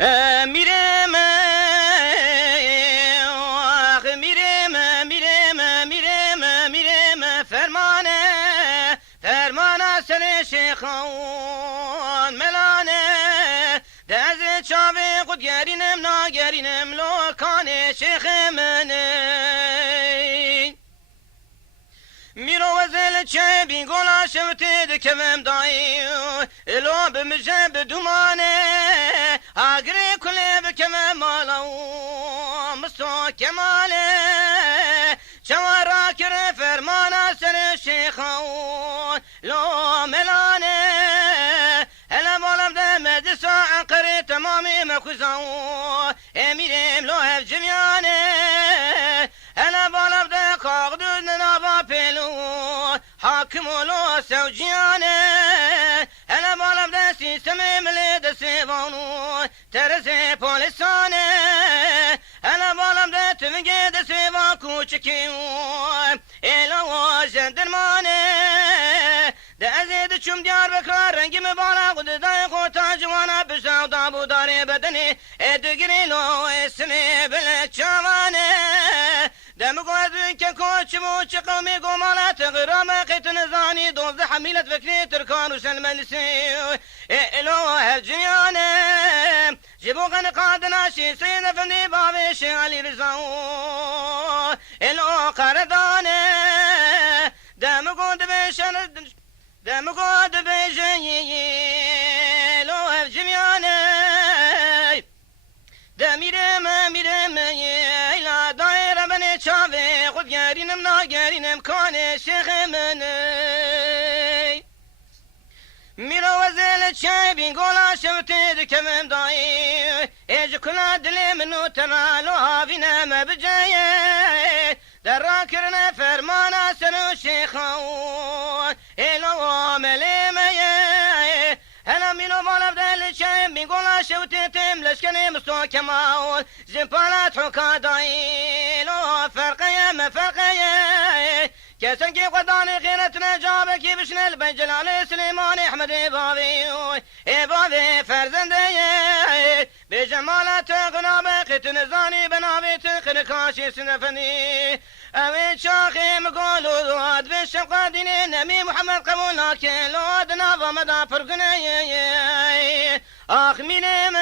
میرم آخ میرم فرمانه سر شیخان ملانه دز چاوه خود گرینم ناگرینم لوکان شیخ منه میرو وزل چه بین گلا شوتی دکم دایی الو بمجه بدومانه اگری کلی بکم مالا مستو کماله چوارا کر فرمانا سر شیخان لو ملانه هلا مالم ده مدسا انقره تمامی مخوزان امیرم لو هف جمیانه هلا مالم ده کاغدود ننابا پیلو حاکم ولو سوجیانه هلا مالم ده سیستم ملی ده سیوانو ترزه پولیسانه هلا مالم ده تونگه ده سیوان کوچکیو ایلو جندرمانه ده ازید چوم دیار بکار رنگی مبالا قد دای خوتا جوانا بشاو دابو داری بدنی ادگری لو اسمی بلک چوانه دم قوزن که کوچ موچ قومی قمالات غرام قیتن زانی دوزده حمیلت فکری ترکان و سلملسی الو هجیانه جبو غن قادنا شی سین فنی بابش علی رضا الو قردانه دم قود بشن دم قود بشن الو هجیانه دمیرم ایلا دایر بنی چاوه خود گرینم ناگرینم کان شیخ منی میرو وزل چه بین گولا شوتی دکمم دایی ایج کلا دلی منو تمالو آوینم بجایه در را کرنه فرمانا سنو شیخان ایلو ملیمه هلا ميلو مالف دل شيم بيقول شوتي تم لشكني مستوك ماول زنبالات حكا لو فرقية ما فرقية كسنكي قداني خيرتنا جابك بشنا البجلال سليمان احمد بابي فرزندي بجمالات غنابك تنزاني بنابي تخنكاشي سنفني اوين شاخي مقولو دواد بالشقا ديني نبي محمد قبولك لو دنا ومدى فرقني اخ ميرم